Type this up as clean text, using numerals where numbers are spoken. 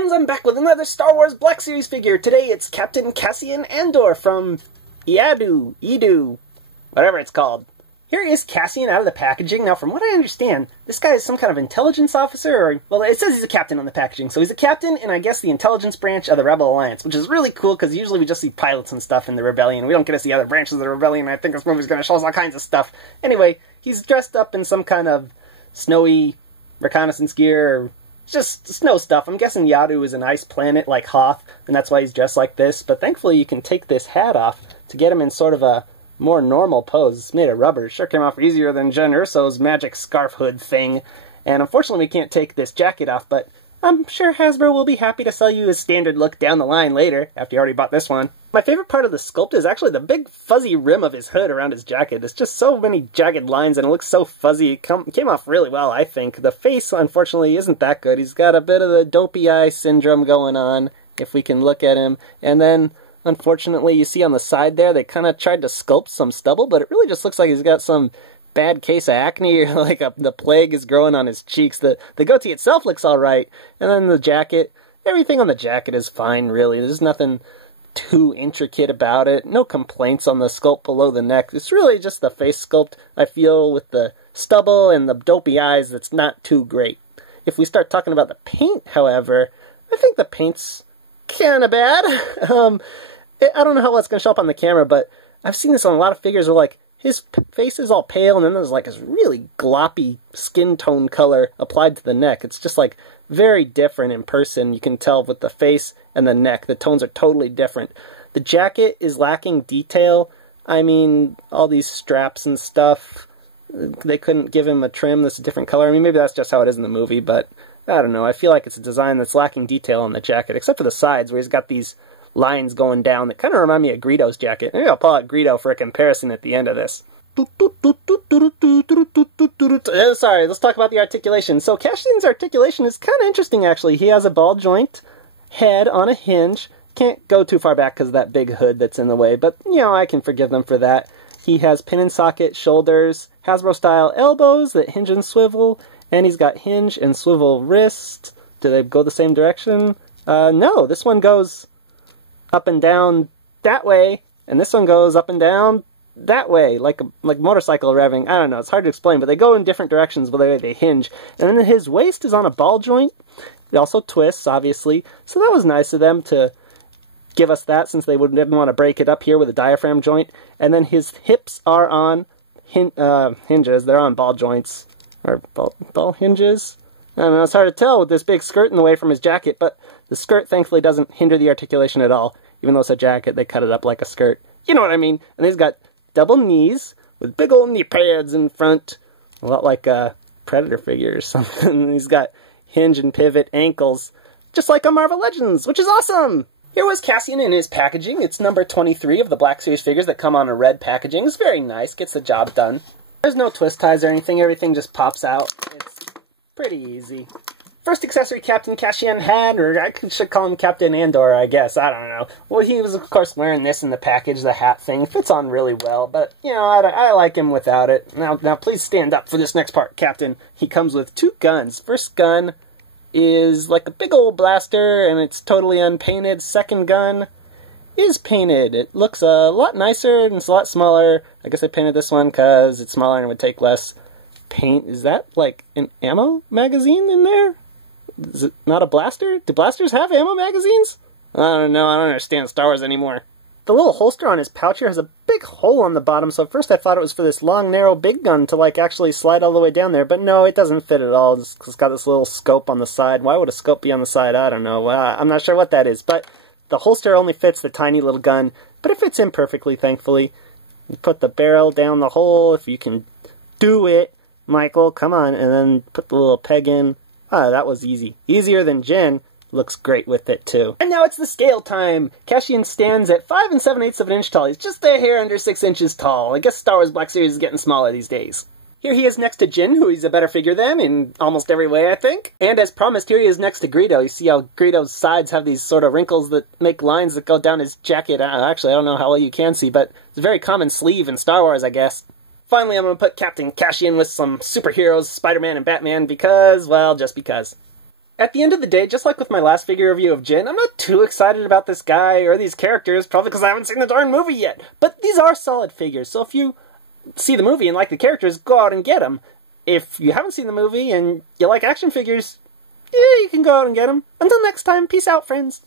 friends, I'm back with another Star Wars Black Series figure. Today it's Captain Cassian Andor from Edu, whatever it's called. Here is Cassian out of the packaging. Now, from what I understand, this guy is some kind of intelligence officer, or, well, it says he's a captain on the packaging. So he's a captain in, I guess, the intelligence branch of the Rebel Alliance, which is really cool, because usually we just see pilots and stuff in the Rebellion. We don't get to see other branches of the Rebellion, and I think this movie's going to show us all kinds of stuff. Anyway, he's dressed up in some kind of snowy reconnaissance gear, or just snow stuff. I'm guessing Yadu is an ice planet like Hoth, and that's why he's dressed like this. But thankfully you can take this hat off to get him in sort of a more normal pose. It's made of rubber. It sure came off easier than Jen Urso's magic scarf hood thing. And unfortunately we can't take this jacket off, but I'm sure Hasbro will be happy to sell you his standard look down the line later, after you already bought this one. My favorite part of the sculpt is actually the big fuzzy rim of his hood around his jacket. There's just so many jagged lines and it looks so fuzzy. It came off really well, I think. The face, unfortunately, isn't that good. He's got a bit of the dopey eye syndrome going on, if we can look at him. And then, unfortunately, you see on the side there, they kind of tried to sculpt some stubble, but it really just looks like he's got some bad case of acne, or like the plague is growing on his cheeks. The goatee itself looks alright, and then the jacket, everything on the jacket is fine, really. There's nothing too intricate about it. No complaints on the sculpt below the neck. It's really just the face sculpt, I feel, with the stubble and the dopey eyes that's not too great. If we start talking about the paint, however, I think the paint's kind of bad. I don't know how it's going to show up on the camera, but I've seen this on a lot of figures where, like, his face is all pale, and then there's, like, this really gloppy skin tone color applied to the neck. It's just, like, very different in person. You can tell with the face and the neck. The tones are totally different. The jacket is lacking detail. I mean, all these straps and stuff, they couldn't give him a trim that's a different color. I mean, maybe that's just how it is in the movie, but I don't know. I feel like it's a design that's lacking detail on the jacket, except for the sides, where he's got these lines going down that kind of remind me of Greedo's jacket. Maybe I'll pull out Greedo for a comparison at the end of this. Sorry, let's talk about the articulation. So Cassian's articulation is kind of interesting, actually. He has a ball joint head on a hinge. Can't go too far back because of that big hood that's in the way, but, you know, I can forgive them for that. He has pin and socket shoulders, Hasbro-style elbows that hinge and swivel, and he's got hinge and swivel wrist. Do they go the same direction? No, this one goes up and down that way, and this one goes up and down that way, like motorcycle revving. I don't know, it's hard to explain, but they go in different directions with the way they hinge. And then his waist is on a ball joint. It also twists, obviously, so that was nice of them to give us that, since they didn't want to break it up here with a diaphragm joint. And then his hips are on hinges. They're on ball joints, or ball hinges. I don't know, it's hard to tell with this big skirt in the way from his jacket, but the skirt thankfully doesn't hinder the articulation at all. Even though it's a jacket, they cut it up like a skirt. You know what I mean? And he's got double knees with big old knee pads in front. A lot like a Predator figure or something. He's got hinge and pivot ankles, just like a Marvel Legends, which is awesome! Here was Cassian in his packaging. It's number 23 of the Black Series figures that come on a red packaging. It's very nice, gets the job done. There's no twist ties or anything, everything just pops out. It's pretty easy. First accessory Captain Cassian had, or I should call him Captain Andor, I guess, I don't know. Well, he was, of course, wearing this in the package, the hat thing. Fits on really well, but, you know, I like him without it. Now, please stand up for this next part, Captain. He comes with two guns. First gun is like a big old blaster, and it's totally unpainted. Second gun is painted. It looks a lot nicer, and it's a lot smaller. I guess I painted this one because it's smaller and it would take less paint. Is that like an ammo magazine in there? Is it not a blaster? Do blasters have ammo magazines? I don't know, I don't understand Star Wars anymore. The little holster on his pouch here has a big hole on the bottom, so at first I thought it was for this long, narrow, big gun to, like, actually slide all the way down there, but no, it doesn't fit at all. It's got this little scope on the side. Why would a scope be on the side? I don't know. I'm not sure what that is, but the holster only fits the tiny little gun, but it fits in perfectly, thankfully. You put the barrel down the hole, if you can do it, Michael, come on, and then put the little peg in. Ah, that was easy. Easier than Jen. Looks great with it, too. And now it's the scale time! Cassian stands at 5 7/8 of an inch tall. He's just a hair under 6 inches tall. I guess Star Wars Black Series is getting smaller these days. Here he is next to Jin, who he's a better figure than in almost every way, I think. And as promised, here he is next to Greedo. You see how Greedo's sides have these sort of wrinkles that make lines that go down his jacket. Actually, I don't know how well you can see, but it's a very common sleeve in Star Wars, I guess. Finally, I'm going to put Captain Cassian with some superheroes, Spider-Man and Batman, because, well, just because. At the end of the day, just like with my last figure review of Jin, I'm not too excited about this guy or these characters, probably because I haven't seen the darn movie yet. But these are solid figures, so if you see the movie and like the characters, go out and get them. If you haven't seen the movie and you like action figures, yeah, you can go out and get them. Until next time, peace out, friends.